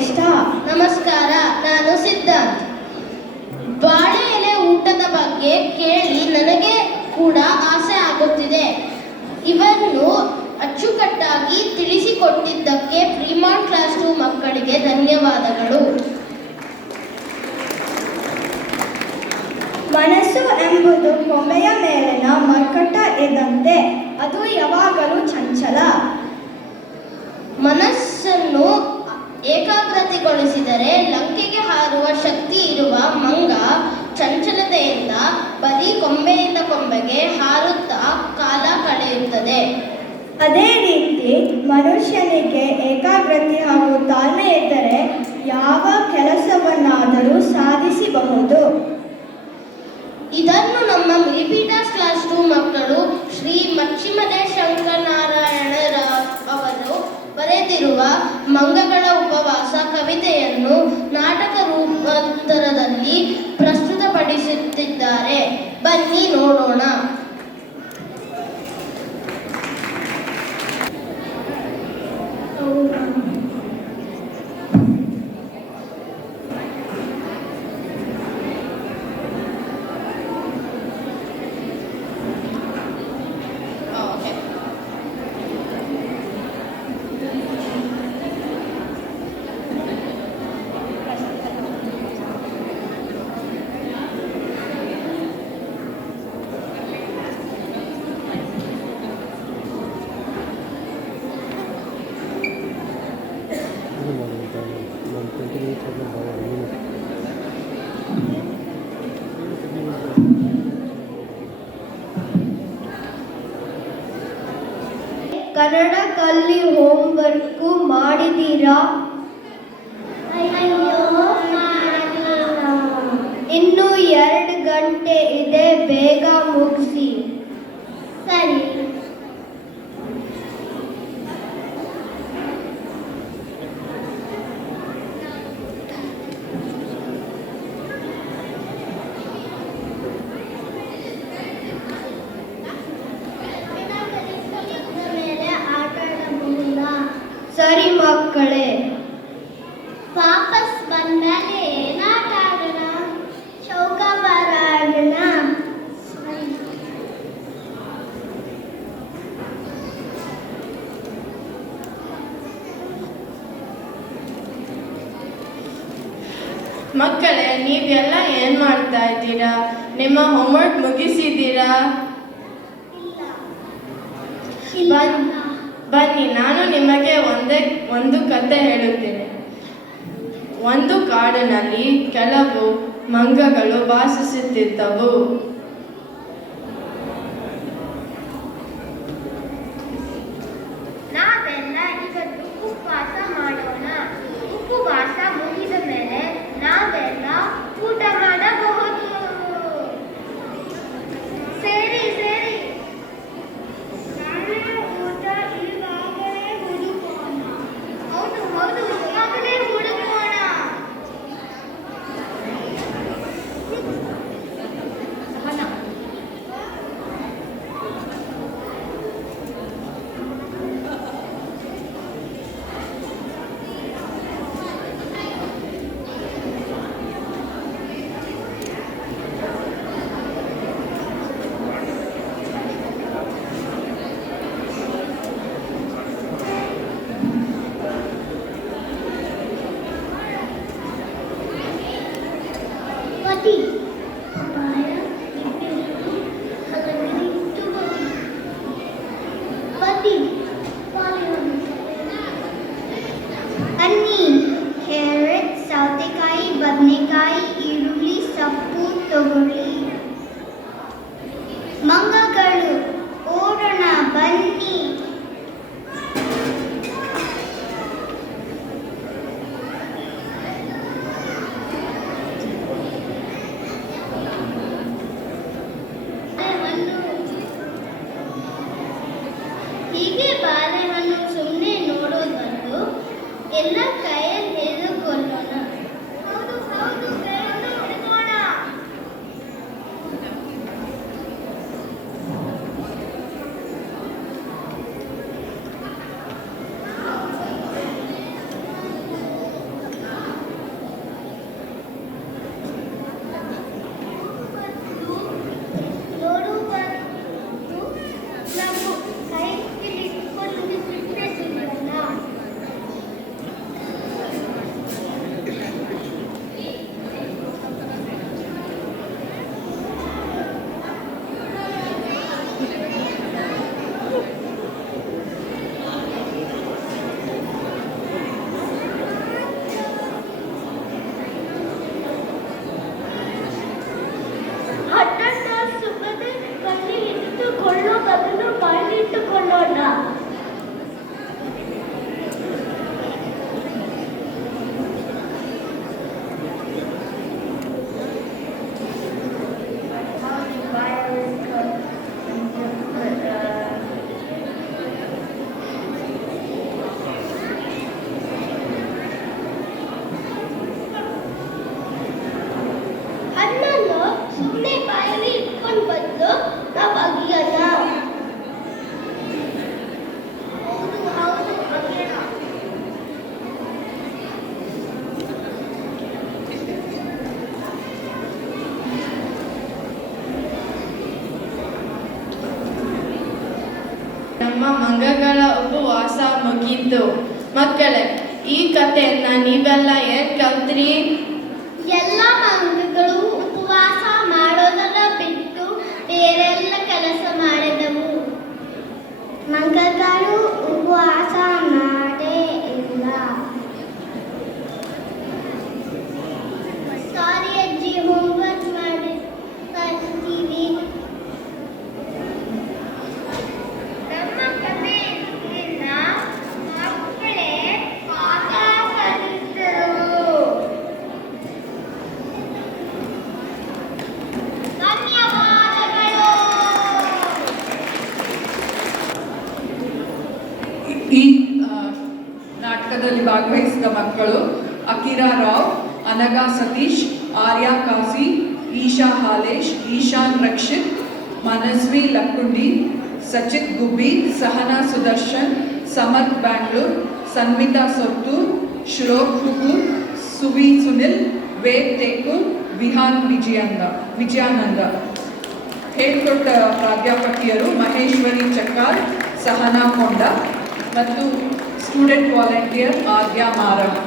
ಶ್ರೇಷ್ಠ. ನಮಸ್ಕಾರ, ನಾನು ಸಿದ್ಧಾರ್ಥ್. ಬಾಳೆ ಎಲೆ ಊಟದ ಬಗ್ಗೆ ಕೇಳಿ ನನಗೆ ಕೂಡ ಆಸೆ ಆಗುತ್ತಿದೆ. ಇವನ್ನು ಅಚ್ಚುಕಟ್ಟಾಗಿ ತಿಳಿಸಿಕೊಟ್ಟಿದ್ದಕ್ಕೆ ಫ್ರೀಮಾಂಟ್ ಕ್ಲಾಸ್ 2 ಮಕ್ಕಳಿಗೆ ಧನ್ಯವಾದಗಳು. ಮನಸ್ಸು ಎಂಬುದು ಕೊಂಬೆಯ ಮೇಲಿನ ಮರ್ಕಟ ಇದ್ದಂತೆ, ಅದು ಯಾವಾಗಲೂ ಚಂಚಲ. ಮನಸ್ಸನ್ನು ಏಕಾಗ್ರತೆಗೊಳಿಸಿದರೆ ಲಂಕೆಗೆ ಹಾರುವ ಶಕ್ತಿ ಇರುವ ಮಂಗ ಚಂಚಲತೆಯಿಂದ ಬರೀ ಕೊಂಬೆಯಿಂದ ಕೊಂಬೆಗೆ ಹಾರುತ್ತಾ ಕಾಲ ಕಳೆಯುತ್ತದೆ. ಅದೇ ರೀತಿ ಮನುಷ್ಯನಿಗೆ ಏಕಾಗ್ರತೆ ಹಾಗೂ ತಾಳ್ಮೆ ಇದ್ದರೆ ಯಾವ ಕೆಲಸವನ್ನಾದರೂ ಸಾಧಿಸಬಹುದು. ಇದನ್ನು ನಮ್ಮ ಮಿಲಿಪೀಟರ್ಸ್ ಕ್ಲಾಸ್ 2 ಮಕ್ಕಳು ಶ್ರೀ ಮಚ್ಚಿಮಲೆ ಶಂಕರನಾರಾಯಣ ರಾವ್ ಅವರು ಬರೆದಿರುವ ಮಂಗಗಳ ಉಪವಾಸ ಕವಿತೆಯನ್ನು ನಾಟಕ ರೂಪಾಂತರದಲ್ಲಿ ಪ್ರಸ್ತುತಪಡಿಸುತ್ತಿದ್ದಾರೆ. ಬನ್ನಿ ನೋಡೋಣ. ಕನ್ನಡ ಕಲಿ ಹೋಮ್ವರ್ಕ್ ಮಾಡಿದ್ದೀರಾ? ಇನ್ನು 2 ಗಂಟೆ ಇದೆ, ಬೇಗ ಮುಗಿಸಿ. ಸರಿ. ಸರಿ ಮಕ್ಕಳೇ. ವಾಪಸ್ ಬಂದ್ಮೇಲೆ ಏನಾಟ ಆಡೋಣ? ಚೌಕಾಬಾರ ಆಡೋಣ. ಮಕ್ಕಳೇ, ನೀವೆಲ್ಲ ಏನ್ ಮಾಡ್ತಾ ಇದ್ದೀರಾ? ನಿಮ್ಮ ಹೋಮ್ವರ್ಕ್ ಮುಗಿಸಿದ್ದೀರಾ? ಬನ್ನಿ, ನಾನು ನಿಮಗೆ ಒಂದು ಕತೆ ಹೇಳುತ್ತೇನೆ. ಒಂದು ಕಾಡಿನಲ್ಲಿ ಕೆಲವು ಮಂಗಗಳು ವಾಸಿಸುತ್ತಿದ್ದವು. ನಾವೆಲ್ಲ ಈಗ ಉಪವಾಸ ಮಾಡೋಣ. ಉಪವಾಸ ಮುಗಿದ ಮೇಲೆ ನಾವೆಲ್ಲ ಊಟ ಮಾಡಬಹುದು. ಸರಿ ಸರಿ. ಊಟ ಈಗಾಗಲೇ ಹುಡುಕೋಣ. ಹೌದು ಹೌದು, ಈಗಾಗಲೇ ಹುಡುಕೋಣ. ಅನ್ನಿ, ಕ್ಯಾರೆಟ್, ಸೌತೆಕಾಯಿ, ಬದನೆಕಾಯಿ, ಈರುಳ್ಳಿ, ಸೊಪ್ಪು ತಗೊಳ್ಳಿ. ಮಂಗಗಳು ಓಡೋಣ ಬನ್ನಿ. ಹೀಗೆ ಬಾಳೆಹಣ್ಣು ಸುಮ್ಮನೆ ನೋಡೋದು ಬಂದು ಎಲ್ಲ ಕೈಯಲ್ಲಿ ಹಿಡಿದುಕೊಳ್ಳೋಣ. ಹೌದು ಹೌದು, ಕೈಯನ್ನು ಹಿಡಿದೋಣ. ನಿಮ್ಮ ಮಂಗಗಳ ಉಪವಾಸ ಮುಗೀತು. ಮಕ್ಕಳೇ, ಈ ಕಥೆಯನ್ನ ನೀವೆಲ್ಲ ಏನ್ ಕಲ್ತ್ರಿ? ಎಲ್ಲ ಮಂಗಗಳು ಉಪವಾಸ ಮಾಡೋದನ್ನ ಬಿಟ್ಟು ಬೇರೆಲ್ಲ ಕೆಲಸ ಮಾಡಿದವು. ಮಂಗಗಳು ಉಪವಾಸ ಮಾಡೇ ಇಲ್ಲ. ಸಾರಿ ಅಜ್ಜಿ, ಹೋಮ್ವರ್ಕ್ ಮಾಡ್ತಾ ಇರ್ತೀವಿ. ನಮ್ಮ ಕಥೆಯಿಂದ ಮಕ್ಕಳೇ ಪಾಠ ಕಲಿತರು. ಧನ್ಯವಾದಗಳು. ಈ ನಾಟಕದಲ್ಲಿ ಭಾಗವಹಿಸಿದ ಮಕ್ಕಳು ಅಕಿರಾ ರಾವ್, ಅನಘಾ ಸತೀಶ್, ಆರ್ಯಾ ಕಾಸಿ, ಈಶಾ ಹಾಲೇಶ್, ಈಶಾನ್ ರಕ್ಷಿತ್, ಮನಸ್ವಿ ಲಕ್ಕುಂಡಿ, ಸಚಿತ್ ಗುಬ್ಬಿ, ಸಹನಾ ಸುದರ್ಶನ್, ಸಮರ್ಥ್ ಬ್ಯಾಂಗ್ಳೂರ್, ಸನ್ಮಿತಾ ಸೊತ್ತೂರ್, ಶ್ಲೋಕ್ ಹುಕೂರ್, ಸುವಿ ಸುನಿಲ್, ವೇದ್ ತೇಕೂರ್, ವಿಹಾನ್ ವಿಜಯಾನಂದ. ಹೇಳ್ಕೊಟ್ಟ ಪ್ರಾಧ್ಯಾಪಕಿಯರು ಮಹೇಶ್ವರಿ ಚಕ್ಕಾರ್, ಸಹನಾ ಕೊಂಡ ಮತ್ತು ಸ್ಟೂಡೆಂಟ್ ವಾಲಂಟಿಯರ್ ಆದ್ಯಾ ಮಾರವ್.